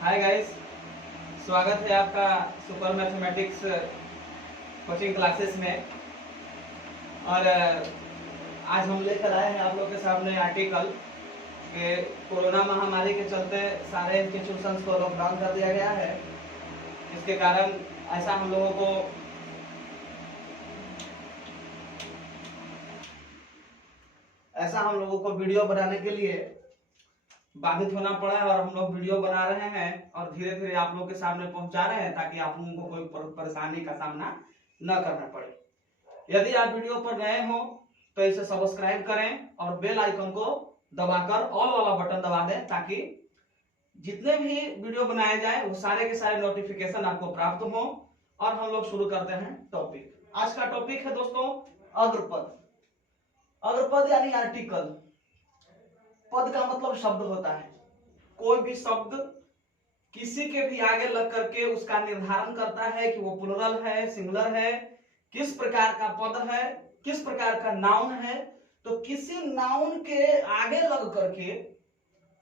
Hi guys, स्वागत है आपका सुपर मैथमेटिक्स कोचिंग क्लासेस में। और आज हम लेकर आए हैं आप लोग के सामने आर्टिकल कि कोरोना महामारी के चलते सारे इंस्टीट्यूशंस को लॉकडाउन कर दिया गया है। इसके कारण ऐसा हम लोगों को वीडियो बनाने के लिए बाधित होना पड़ा है और हम लोग वीडियो बना रहे हैं और धीरे धीरे आप लोग के सामने पहुंचा रहे हैं ताकि आप लोगों को कोई परेशानी का सामना न करना पड़े। यदि आप वीडियो पर नए हो तो इसे सब्सक्राइब करें और बेल आइकन को दबाकर ऑल वाला बटन दबा दें ताकि जितने भी वीडियो बनाए जाए वो सारे के सारे नोटिफिकेशन आपको प्राप्त हो। और हम लोग शुरू करते हैं टॉपिक। आज का टॉपिक है दोस्तों अग्रपद। अग्रपद यानी आर्टिकल। पद का मतलब शब्द होता है। कोई भी शब्द किसी के भी आगे लग करके उसका निर्धारण करता है कि वो प्लुरल है, सिंगुलर है, किस प्रकार का पद है, किस प्रकार का नाउन है। तो किसी नाउन के आगे लग करके,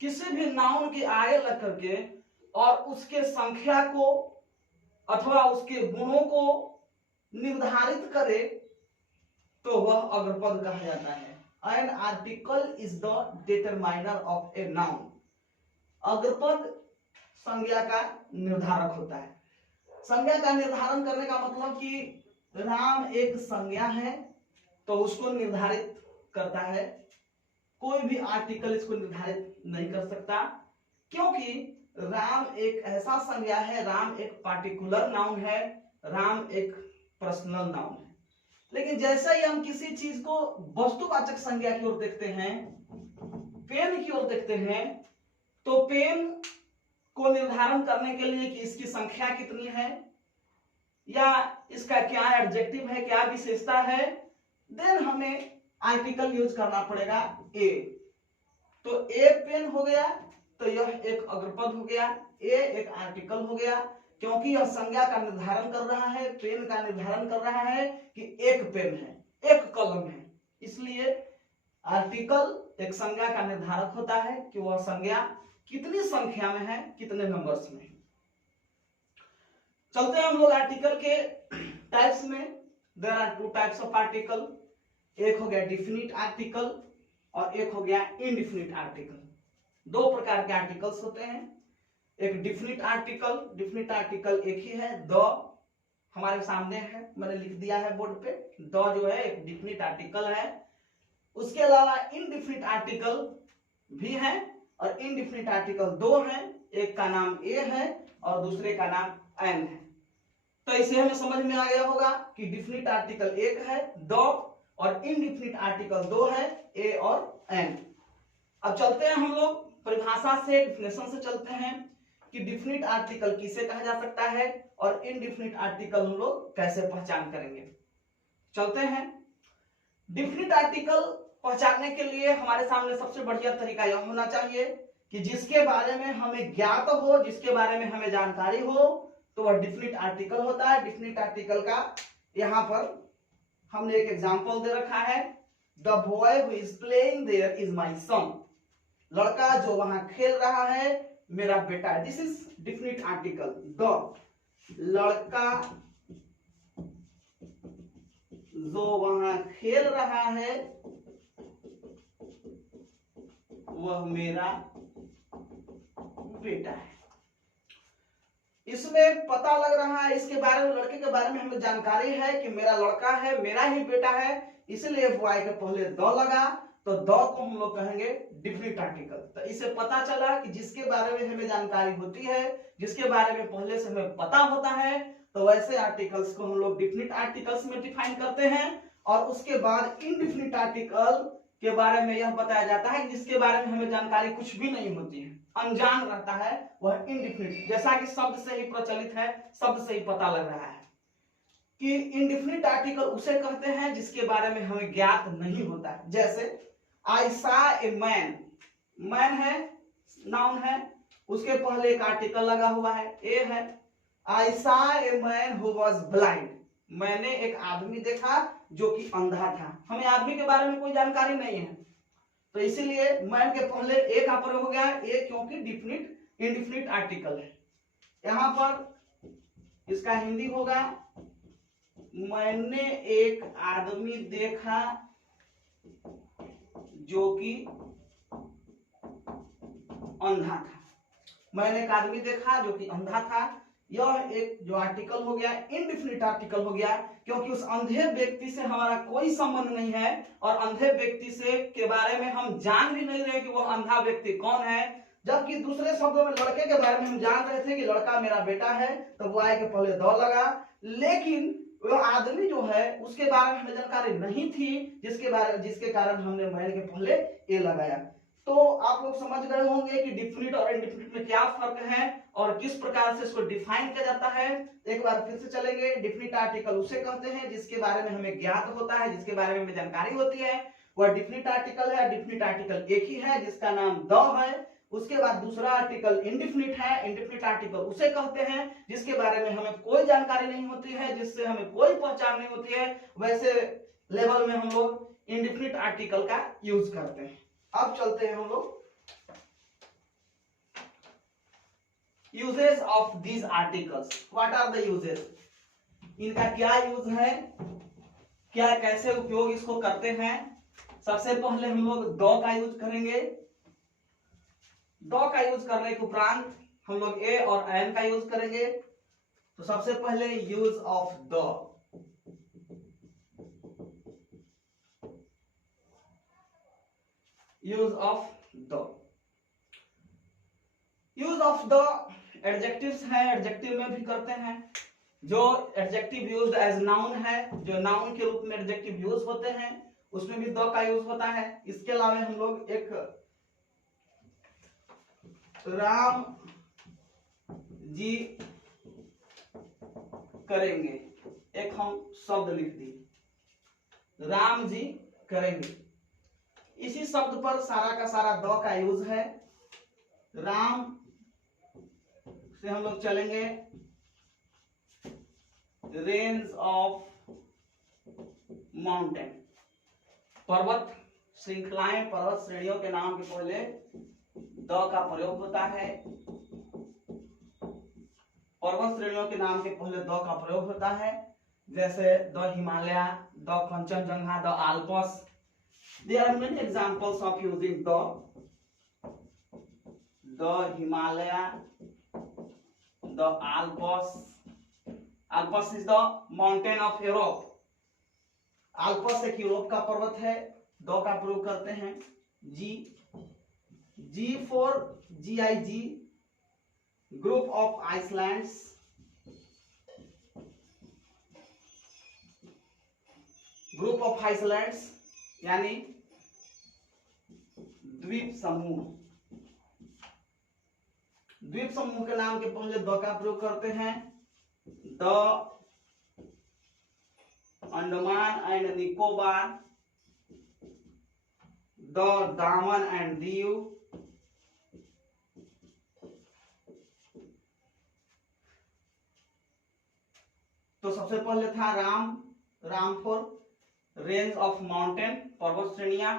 किसी भी नाउन के आगे लग करके और उसके संख्या को अथवा उसके गुणों को निर्धारित करे तो वह अग्रपद कहा जाता है। An article is the determiner of a noun. अग्रपद संज्ञा का निर्धारक होता है। संज्ञा का निर्धारण करने का मतलब कि राम एक संज्ञा है तो उसको निर्धारित करता है। कोई भी आर्टिकल इसको निर्धारित नहीं कर सकता क्योंकि राम एक ऐसा संज्ञा है, राम एक पार्टिकुलर नाउन है, राम एक पर्सनल नाउन है। लेकिन जैसे ही हम किसी चीज को वस्तुवाचक संज्ञा की ओर देखते हैं, पेन की ओर देखते हैं, तो पेन को निर्धारण करने के लिए कि इसकी संख्या कितनी है या इसका क्या एडजेक्टिव है, क्या विशेषता है, देन हमें आर्टिकल यूज करना पड़ेगा ए। तो ए पेन हो गया तो यह एक अग्रपद हो गया, ए एक आर्टिकल हो गया क्योंकि यह संज्ञा का निर्धारण कर रहा है, पेन का निर्धारण कर रहा है कि एक पेन है, एक कलम है। इसलिए आर्टिकल एक संज्ञा का निर्धारक होता है कि वह संज्ञा कितनी संख्या में है, कितने नंबर्स में है। चलते हैं हम लोग आर्टिकल के टाइप्स में। There are two types of article. एक हो गया डिफिनिट आर्टिकल और एक हो गया इनडिफिनिट आर्टिकल। दो प्रकार के आर्टिकल्स होते हैं। एक डिफिनिट आर्टिकल एक ही है, द हमारे सामने है, मैंने लिख दिया है बोर्ड पे। द जो है एक डिफिनिट आर्टिकल है। उसके अलावा इनडिफिनिट आर्टिकल भी है और इनडिफिनिट आर्टिकल दो हैं, एक का नाम ए है और दूसरे का नाम एन है। तो इसे हमें समझ में आ गया होगा कि डिफिनिट आर्टिकल एक है द और इनडिफिनिट आर्टिकल दो है ए और एन। अब चलते हैं हम लोग परिभाषा से, डिफिनेशन से चलते हैं कि डिफिनिट आर्टिकल किसे कहा जा सकता है और इनडिफिनिट आर्टिकल हम लोग कैसे पहचान करेंगे। चलते हैं। डिफिनिट आर्टिकल पहचानने के लिए हमारे सामने सबसे बढ़िया तरीका यह होना चाहिए कि जिसके बारे में हमें ज्ञात हो, जिसके बारे में हमें जानकारी हो, तो वह डिफिनिट आर्टिकल होता है। डिफिनिट आर्टिकल का यहां पर हमने एक एग्जांपल दे रखा है, the boy who is playing there is my son. लड़का जो वहां खेल रहा है मेरा बेटा है। This is definite article the. लड़का जो वहां खेल रहा है वह मेरा बेटा है। इसमें पता लग रहा है, इसके बारे में, लड़के के बारे में हमें जानकारी है कि मेरा लड़का है, मेरा ही बेटा है, इसलिए बॉय के पहले द लगा तो द को हम लोग कहेंगे डिफिनिट आर्टिकल। तो इसे पता चला कि जिसके बारे में हमें जानकारी होती है, जिसके बारे में पहले से हमें पता होता है, तो वैसे आर्टिकल्स को हम लोग डिफिनिट आर्टिकल्स में डिफाइन करते हैं। और उसके बाद इनडिफिनिट आर्टिकल के बारे में यह बताया जाता है जिसके बारे में हमें जानकारी कुछ भी नहीं होती है, अनजान रहता है, वह इनडिफिनिट। जैसा कि शब्द से ही प्रचलित है, शब्द से ही पता लग रहा है कि इनडिफिनिट आर्टिकल उसे कहते हैं जिसके बारे में हमें ज्ञात नहीं होता है। जैसे I saw a man, man है, नाउन है, उसके पहले एक आर्टिकल लगा हुआ है, ए है। I saw a man who was blind, मैंने एक आदमी देखा जो कि अंधा था। हमें आदमी के बारे में कोई जानकारी नहीं है, तो इसीलिए मैन के पहले ए का प्रयोग हो गया ए, क्योंकि डिफिनिट इंडिफिनिट आर्टिकल है। यहां पर इसका हिंदी होगा मैंने एक आदमी देखा जो कि अंधा था। मैंने एक आदमी देखा जो कि अंधा था। यह एक जो आर्टिकल हो गया इंडिफिनिट आर्टिकल हो गया, क्योंकि उस अंधे व्यक्ति से हमारा कोई संबंध नहीं है और अंधे व्यक्ति से के बारे में हम जान भी नहीं रहे कि वह अंधा व्यक्ति कौन है। जबकि दूसरे शब्दों में लड़के के बारे में हम जान रहे थे कि लड़का मेरा बेटा है, तो वो आए के पहले द लगा। लेकिन वह आदमी जो है उसके बारे में हमें जानकारी नहीं थी, जिसके कारण हमने मैन के पहले ए लगाया। तो आप लोग समझ गए होंगे कि डिफिनिट और इंडिफिनिट में क्या फर्क है और किस प्रकार से इसको डिफाइन किया जाता है। एक बार फिर से चलेंगे। डिफिनिट आर्टिकल उसे कहते हैं जिसके बारे में हमें ज्ञात होता है, जिसके बारे में हमें जानकारी होती है, वह डिफिनिट आर्टिकल है। डिफिनिट आर्टिकल एक ही है जिसका नाम द है। उसके बाद दूसरा आर्टिकल इंडिफिनिट है। इंडिफिनिट आर्टिकल उसे कहते हैं जिसके बारे में हमें कोई जानकारी नहीं होती है, जिससे हमें कोई पहचान नहीं होती है। वैसे लेवल में हम लोग इंडिफिनिट आर्टिकल का यूज करते हैं। अब चलते हैं हम लोग uses of these articles. What are the uses, इनका क्या यूज है, क्या कैसे उपयोग इसको करते हैं। सबसे पहले हम लोग द का यूज करेंगे। द का यूज करने के उपरांत हम लोग ए और एन का यूज करेंगे। तो सबसे पहले use of the. Use of the, use of the adjectives है, एडजेक्टिव में भी करते हैं। जो एडजेक्टिव यूज्ड एज नाउन है, जो नाउन के रूप में एडजेक्टिव यूज होते हैं, उसमें भी द का यूज होता है। इसके अलावा हम लोग एक राम जी करेंगे, एक हम शब्द लिख दिए राम जी करेंगे। इसी शब्द पर सारा का सारा द का यूज है। राम से हम लोग चलेंगे रेंज ऑफ माउंटेन, पर्वत श्रृंखलाएं, पर्वत श्रेणियों के नाम के पहले द का प्रयोग होता है। पर्वत श्रेणियों के नाम के पहले द का प्रयोग होता है, जैसे the Himalaya, the Kanchenjunga, the Alps. There are many examples of using the Himalaya, the Alps. Alps is the mountain of Europe. Alps एक यूरोप का पर्वत है। द का प्रयोग करते हैं। G, G for GIG, group of islands. Group of islands यानी द्वीप समूह। द्वीप समूह के नाम के पहले द का प्रयोग करते हैं। The Andaman and Nicobar, the Daman and Diu, तो सबसे पहले था राम, राम फॉर रेंज ऑफ माउंटेन, पर्वत श्रेणियां,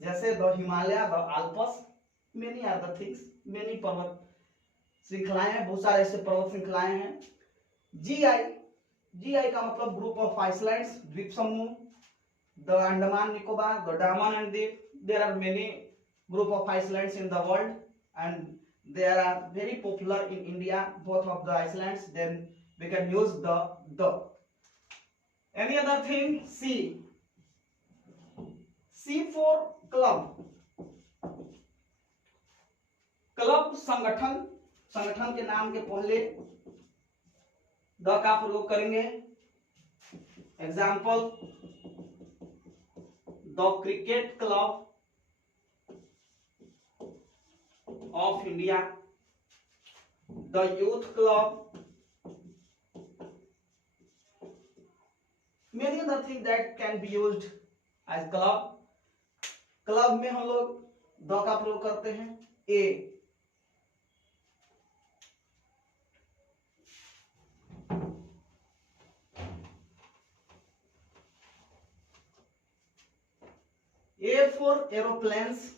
जैसे the Himalaya, the Alps. Many are the things, many पर्वत श्रृंखलाएं हैं, बहुत सारे ऐसे पर्वत श्रृंखलाएं हैं। GI, GI का मतलब ग्रुप ऑफ आइसलैंड्स, द्वीप समूह। The Andaman Nicobar, the Daman and Diu. There are many group of islands in the world and they are very popular in India, both of the islands. Then we can use the. Any other thing? C for club. Club संगठन, संगठन के नाम के पहले the का प्रयोग करेंगे। Example the cricket club of India, the youth club, many other things that can be used as club. Club में हम लोग द का प्रयोग करते हैं। A for aeroplanes,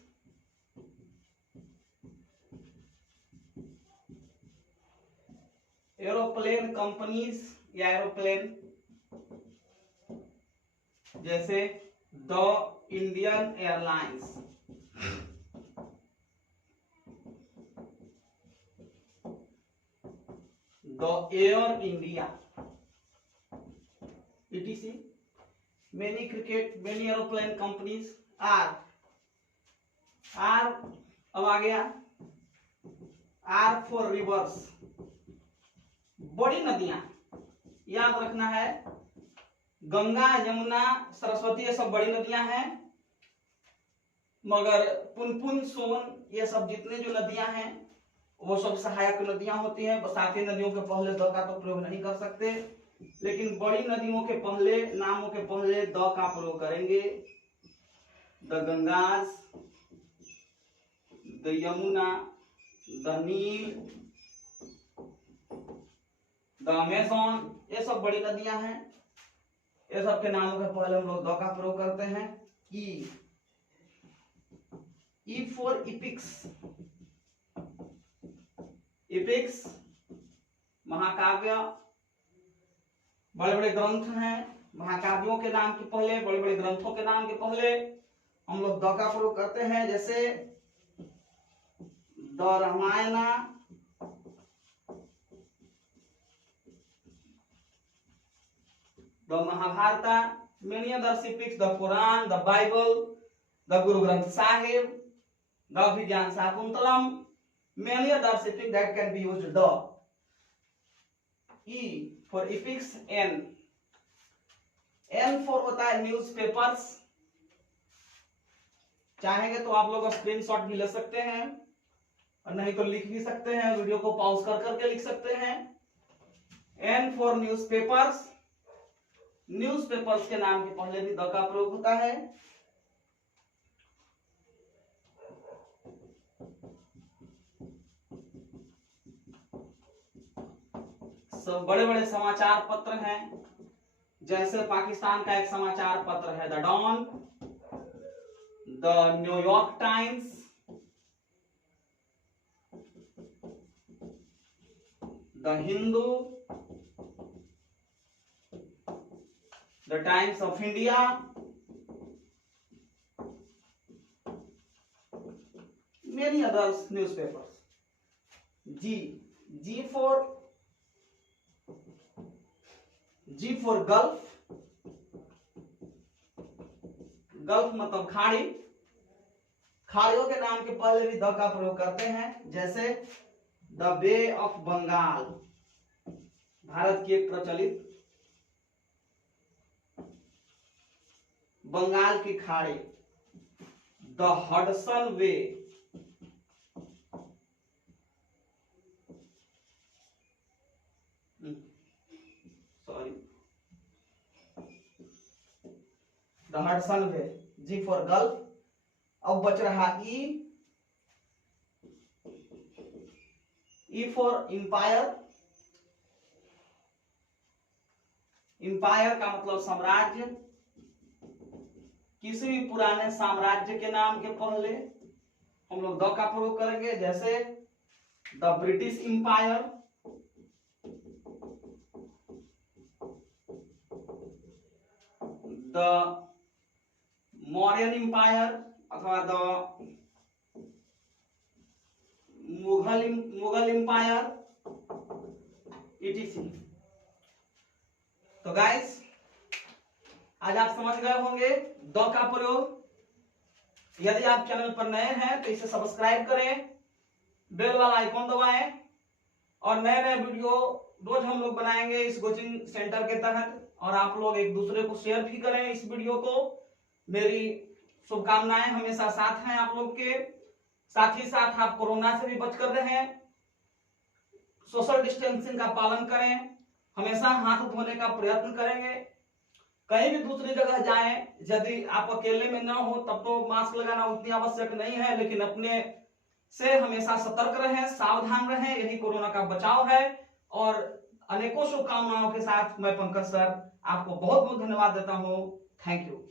aeroplane companies या एरोप्लेन जैसे the Indian airlines, the air India, etc. many aeroplane companies are अब आ गया R for rivers, बड़ी नदियां याद रखना है, गंगा यमुना सरस्वती ये सब बड़ी नदियां हैं, मगर पुनपुन सोन ये सब जितने जो नदियां हैं वो सब सहायक नदियां होती हैं। बरसाती नदियों के पहले द का तो प्रयोग नहीं कर सकते, लेकिन बड़ी नदियों के पहले नामों के पहले द का प्रयोग करेंगे। The Gangas, the Yamuna, the Nile, the Amazon, ये सब बड़ी नदियां हैं। ये सब के नामों के पहले हम लोग द का प्रयोग करते हैं। ई फॉर इपिक्स, इपिक्स महाकाव्य, बड़े बड़े ग्रंथ हैं, महाकाव्यों के नाम के पहले, बड़े बड़े ग्रंथों के नाम के पहले हम लोग द का प्रयोग करते हैं। जैसे the Ramayana, the Mahabharata, many other epics, the Quran, the Bible, the Guru Granth Sahib, the Abhijnana Shakuntalam, many other epics that can be used. The E for epics, N for होता है न्यूज़पेपर्स। चाहेंगे तो आप लोग स्क्रीनशॉट भी ले सकते हैं और नहीं तो लिख भी सकते हैं, वीडियो को पॉज कर करके लिख सकते हैं। N for न्यूज़पेपर्स, न्यूज़पेपर्स के नाम के पहले भी द का प्रयोग होता है। सब बड़े बड़े समाचार पत्र हैं, जैसे पाकिस्तान का एक समाचार पत्र है the Dawn, the New York Times, the Hindu, the Times of India, many others newspapers. G for gulf, gulf मतलब खाड़ी, खाड़ियों के नाम के पहले भी द का प्रयोग करते हैं। जैसे the bay of Bengal, Bharat की एक प्रचलित बंगाल की खाड़ी। The Hudson way, sorry the Hudson way, G for gulf. अब बच रहा ई फॉर इंपायर, इंपायर का मतलब साम्राज्य। किसी भी पुराने साम्राज्य के नाम के पहले हम लोग द का प्रयोग करेंगे। जैसे the British empire, the Mauryan empire अथवा द मुगल इंपायर, etc. तो गाइस आज आप समझ गए होंगे द का प्रयोग। यदि आप चैनल पर नए हैं तो इसे सब्सक्राइब करें, बेल वाला आइकॉन दबाएं और नए नए वीडियो रोज हम लोग बनाएंगे इस कोचिंग सेंटर के तहत, और आप लोग एक दूसरे को शेयर भी करें इस वीडियो को। मेरी शुभकामनाएं हमेशा साथ हैं आप लोग के। साथ ही साथ आप कोरोना से भी बचकर रहें, सोशल डिस्टेंसिंग का पालन करें, हमेशा हाथ धोने का प्रयत्न करेंगे। कहीं भी दूसरी जगह जाएं, यदि आप अकेले में ना हो तब तो मास्क लगाना उतनी आवश्यक नहीं है, लेकिन अपने से हमेशा सतर्क रहें, सावधान रहें, यही कोरोना का बचाव है। और अनेकों शुभकामनाओं के साथ मैं पंकज सर आपको बहुत बहुत धन्यवाद देता हूं। Thank you.